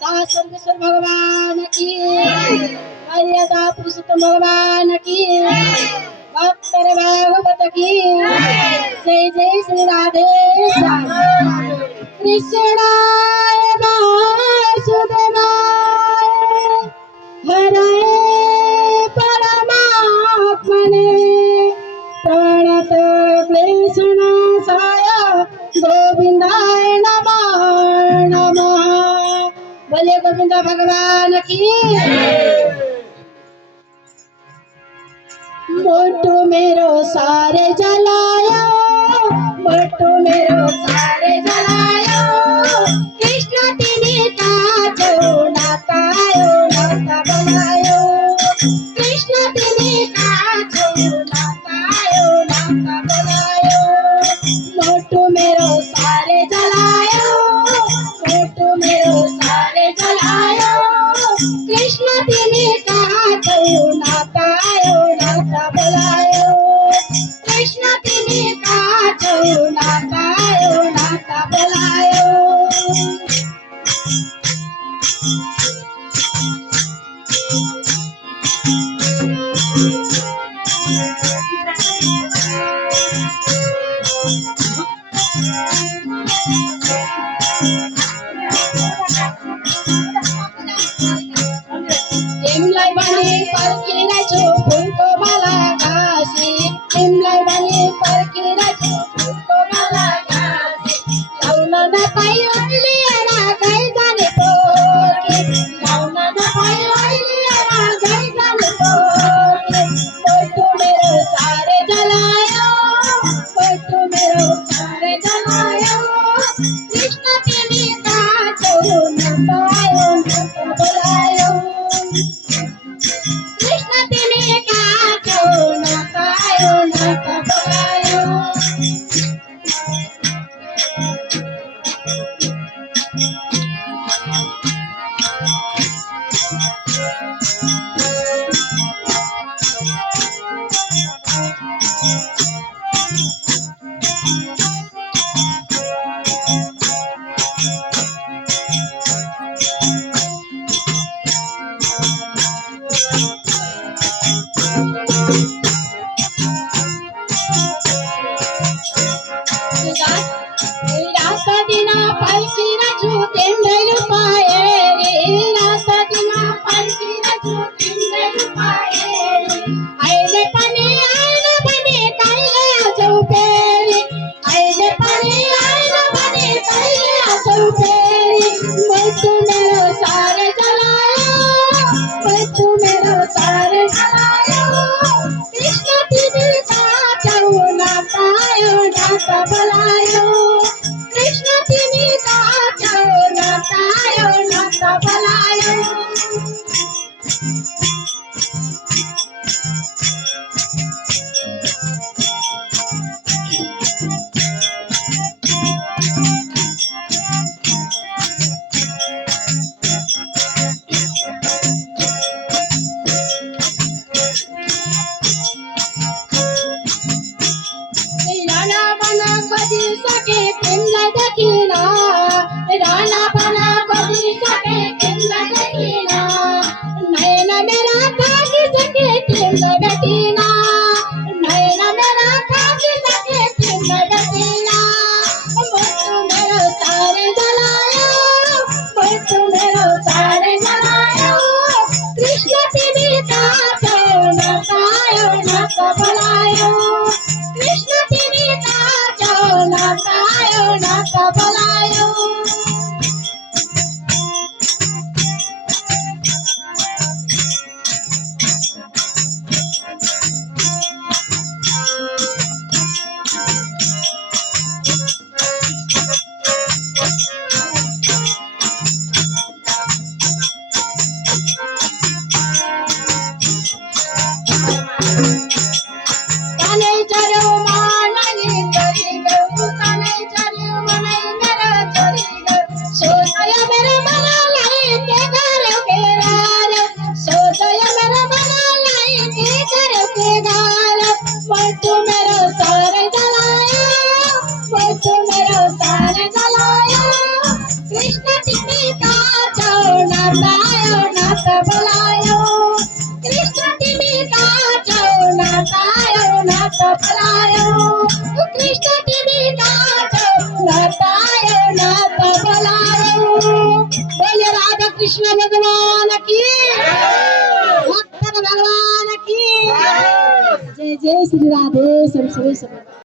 दास सर्वेश्वर भगवान की, मर्यादा पुरुषोत्तम भगवान की, भक्त भागवत की, जय जय श्री राधे श्याम। कृष्णाय वासुदेवाय हरे परमात्मने प्रणत क्लेशनाशाय गोविंदाय नमः नमः। बोले गोविंद भगवान की। मोटू मेरो सारे जलायो, मोटू मेरो सारे जलायो, कृष्ण तिनी काचो नातायो नाता बनायो, कृष्ण तिनी काचो नातायो नाता बनायो। मोटू मेरो सारे जलायो, मोटू मेरो सारे जलायो, कृष्ण तिनी काचो नातायो नाता बनायो, कृष्ण तिनी काचो नातायो नाता बनायो। तिमलाई भने पर्खिरहेछु फुलको माला घाँसी, तिमलाई भने पर्खिरहेछु फुलको माला घाँसी, लाउन नपायो लिएर गई जाने पोखी, लाउन नपायो लिएर गई जाने पोखी। मोटू मेरो सारे जलायो, मोटू मेरो सारे जलायो, कृष्ण तिमी काचो नपायो नाता बोलायो, कृष्ण तिमी काचो नातायो नाता बोलायो। जय श्री राधे सरस्वती समर्थ